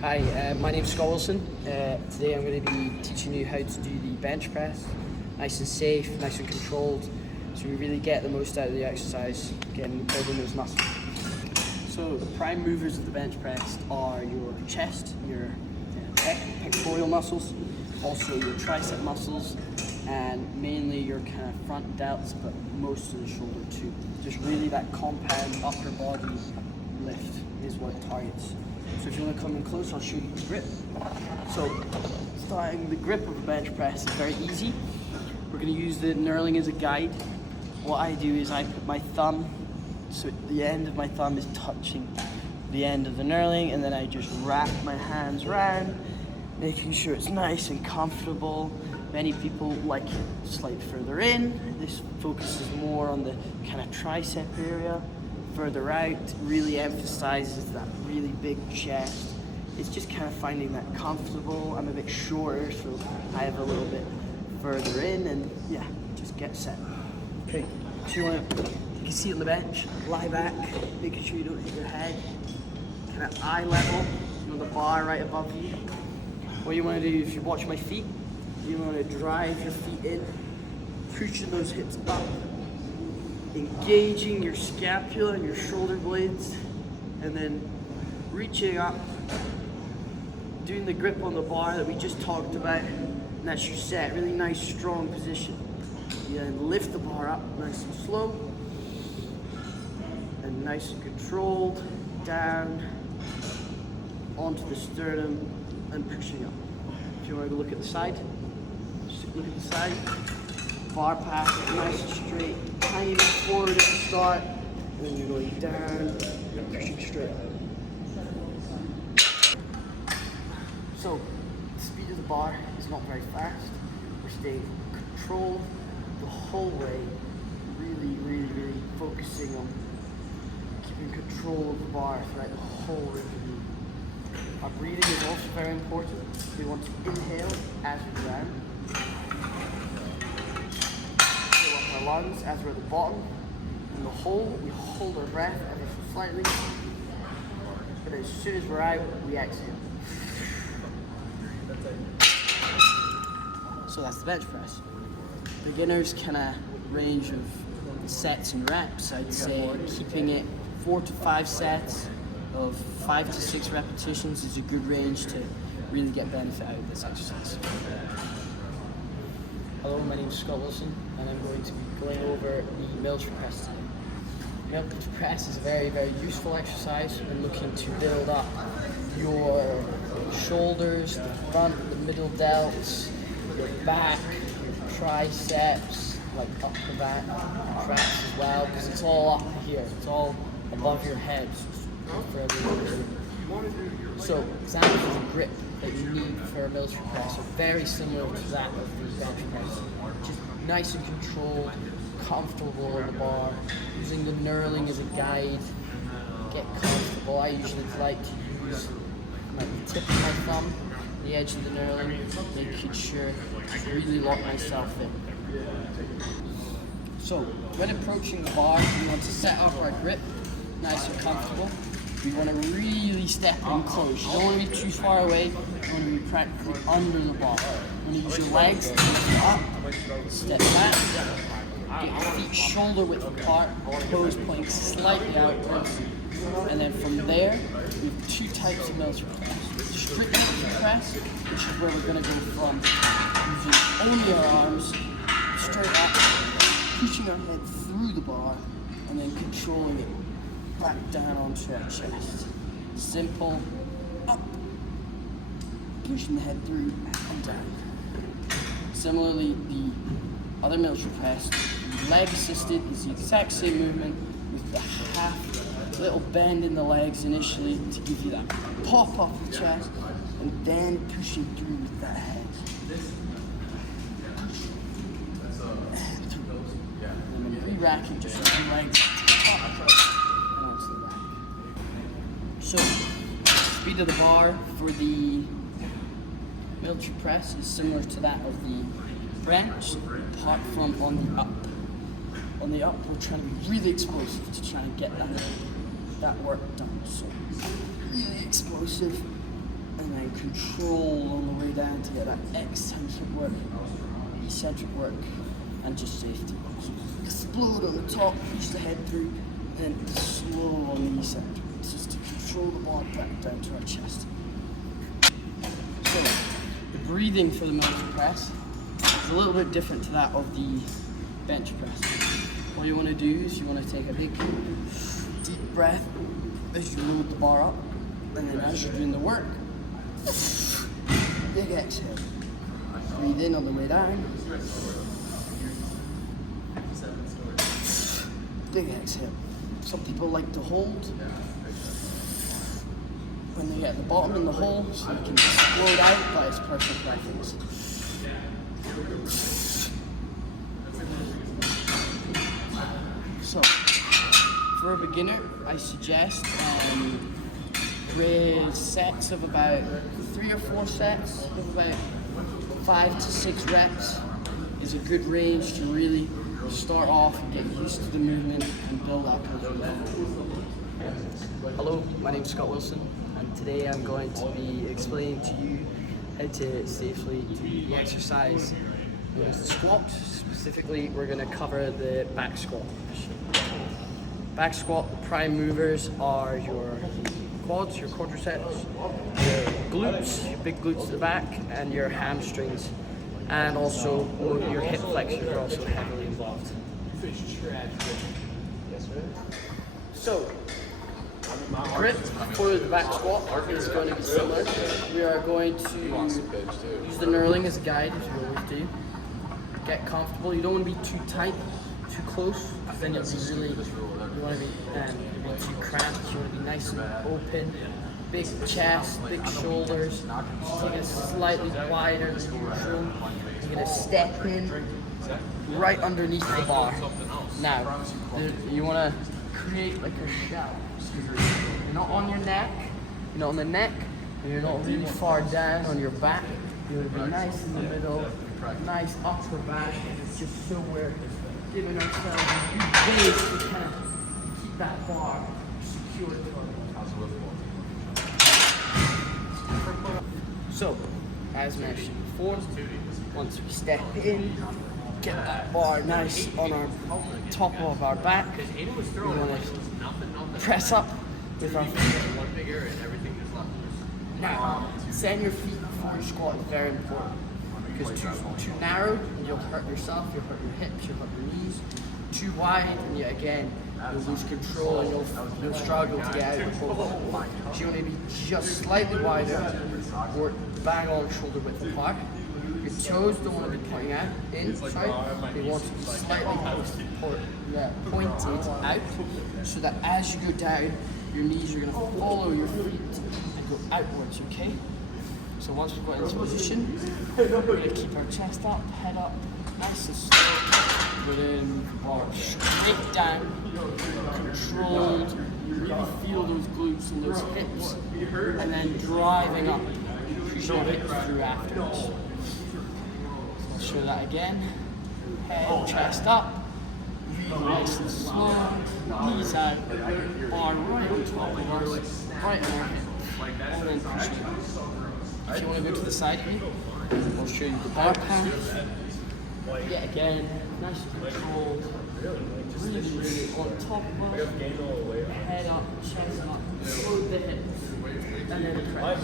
Hi, my name's Scott Wilson. Today I'm going to be teaching you how to do the bench press. Nice and safe, nice and controlled, so we really get the most out of the exercise, building those muscles. So the prime movers of the bench press are your chest, your pectoral muscles, also your tricep muscles, and mainly your kind of front delts, but most of the shoulder too. Just really that compound upper body lift is what it targets. So if you want to come in close, I'll show you the grip. So starting the grip of a bench press is very easy. We're going to use the knurling as a guide. What I do is I put my thumb, so the end of my thumb is touching the end of the knurling, and then I just wrap my hands around, making sure it's nice and comfortable. Many people like it slightly further in. This focuses more on the kind of tricep area. Further out really emphasizes that really big chest. It's just kind of finding that comfortable. I'm a bit shorter, so I have a little bit further in, and yeah, just get set. Okay, so you can see on the bench, lie back, making sure you don't hit your head, kind of eye level, the bar right above you. What you want to do is you watch my feet, you want to drive your feet in, pushing those hips up, engaging your scapula and your shoulder blades, and then reaching up, doing the grip on the bar that we just talked about, and that's your set. Really nice, strong position. You then lift the bar up nice and slow, and nice and controlled, down, onto the sternum, and pushing up. If you want to go look at the side, just look at the side. Bar path, nice and straight, tiny bit forward at the start, and then you're going down, pushing straight. So, the speed of the bar is not very fast. We're staying controlled the whole way, really focusing on keeping control of the bar throughout the whole routine. Our breathing is also very important. We want to inhale as we go down. Our lungs as we're at the bottom. In the hole, we hold our breath ever so slightly. But as soon as we're out, we exhale. So that's the bench press. Beginners kind of range of sets and reps. I'd say keeping it 4 to 5 sets of 5 to 6 repetitions is a good range to really get benefit out of this exercise. Hello, my name is Scott Wilson, and I'm going to be going over the military press today. Military press is a very useful exercise when looking to build up your shoulders, the front, the middle delts, your back, your triceps, like upper back, traps as well, because it's all up here, it's all above your head. So examples of the grip that you need for a military press are very similar to that of the bench press. Just nice and controlled, comfortable on the bar, using the knurling as a guide, get comfortable. I usually like to use the tip of my thumb, the edge of the knurling, making sure to really lock myself in. So when approaching the bar, we want to set up our grip nice and comfortable. We want to really step in close. You don't want to be too far away. You want to be practically under the bar. You want to use your legs to lift up, step back, get your feet shoulder width apart, toes pointing slightly outwards. And then from there, we have 2 types of military press. Strict military press, which is where we're going to go from using only our arms, straight up, pushing our head through the bar, and then controlling it back down onto our chest. Simple, up, pushing the head through and down. Similarly, the other military press, leg assisted, is the exact same movement with the half little bend in the legs initially to give you that pop off the chest, and then pushing through with that head. And then re-racking just with the legs up. So, speed of the bar for the military press is similar to that of the bench, apart from on the up. On the up, we're trying to be really explosive to try and get that work done. So, really explosive, then control on the way down to get that eccentric work, and just safety. Explode on the top, push the head through, then slow on the eccentric, just to control the bar back down to our chest. So, the breathing for the military press is a little bit different to that of the bench press. What you want to do is you want to take a big deep breath as you load the bar up, and then as you're doing the work, big exhale. Breathe in on the way down. Big exhale. Some people like to hold when they get the bottom in the hole, so you can explode out, but it's personal preference. So, for a beginner, I suggest sets of about 3 or 4 sets of about 5 to 6 reps is a good range to really start off and get used to the movement and build up as we go. Hello, my name is Scott Wilson, and today I'm going to be explaining to you how to safely do the exercise known as the squat. Specifically, we're going to cover the back squat. Back squat, the prime movers are your quads, your quadriceps, your glutes, your big glutes at the back, and your hamstrings, and also your hip flexors are also heavily involved. So, the grip for the back squat is going to be similar. We are going to use the knurling as a guide, as we always do. Get comfortable. You don't want to be too tight, too close, because then you'll be really, you want to be too cramped. You want to be nice and open. Big chest, big shoulders. Just take it slightly wider than usual. You're going to step in right underneath the bar. Now, you want to create like a shell. You're not on your neck, you're not on the neck, and you're not really far down on your back. You want to be nice in the middle, nice upper back, just so we're giving ourselves a good base to kind of keep that bar secured. So, as mentioned before, once we step in, get that bar nice on our top of our back, we want to press up with our feet. Now, setting your feet before you squat is very important, because too narrow, you'll hurt yourself, you'll hurt your hips, you'll hurt your knees. Too wide, and yet again, you'll lose control and you'll struggle to get out of the hole. So you want to be just slightly wider, or bang on shoulder width apart. Your toes don't want to be pointing out, they want to be slightly pointed out, so that as you go down, your knees are going to follow your feet and go outwards, okay? So once we've got in this position, we're going to keep our chest up, head up, nice and slow, but then bar straight down, controlled, really feel those glutes and those hips, and then driving up, pushing your hips through afterwards. So I'll show that again, head, chest up, really nice and slow, knees out, bar right on top of us, right on our hip, and then push it. If you want to go to the side of me, I'll show you the bar path. Yeah, again, nice and controlled, really on top of us, head up, chest up, load the hips, and then the press.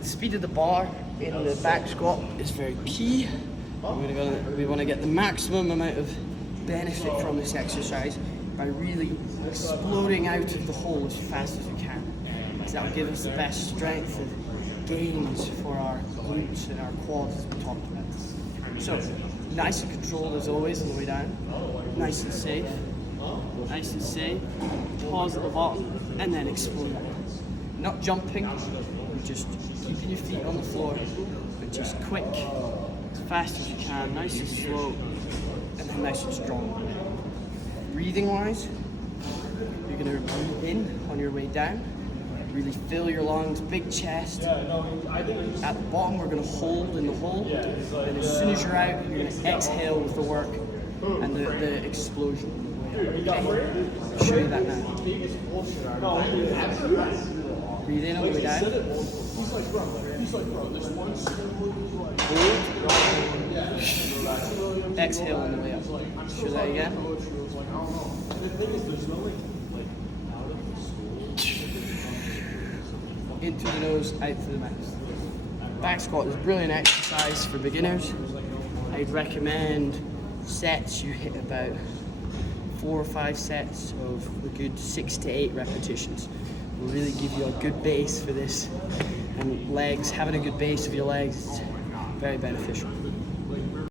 The speed of the bar in the back squat is very key. We want to get the maximum amount of benefit from this exercise by really exploding out of the hole as fast as we can. So that will give us the best strength and gains for our glutes and our quads, as we talked about. So, nice and controlled as always on the way down. Nice and safe. Nice and safe. Pause at the bottom and then explode out. Not jumping, just keeping your feet on the floor, but just quick, as fast as you can, nice and slow, and then nice and strong. Breathing wise, you're going to breathe in on your way down, really fill your lungs, big chest. At the bottom, we're going to hold in the hole, and as soon as you're out, you're going to exhale with the work and the explosion on the way I'll show you that now. Breathe in all the way down. Hold. Exhale on the way up. Show that again. In through the nose, out through the mouth. Back squat is a brilliant exercise for beginners. I'd recommend sets you hit about 4 or 5 sets of a good 6 to 8 repetitions. Will really give you a good base for this. And legs, having a good base of your legs is very beneficial.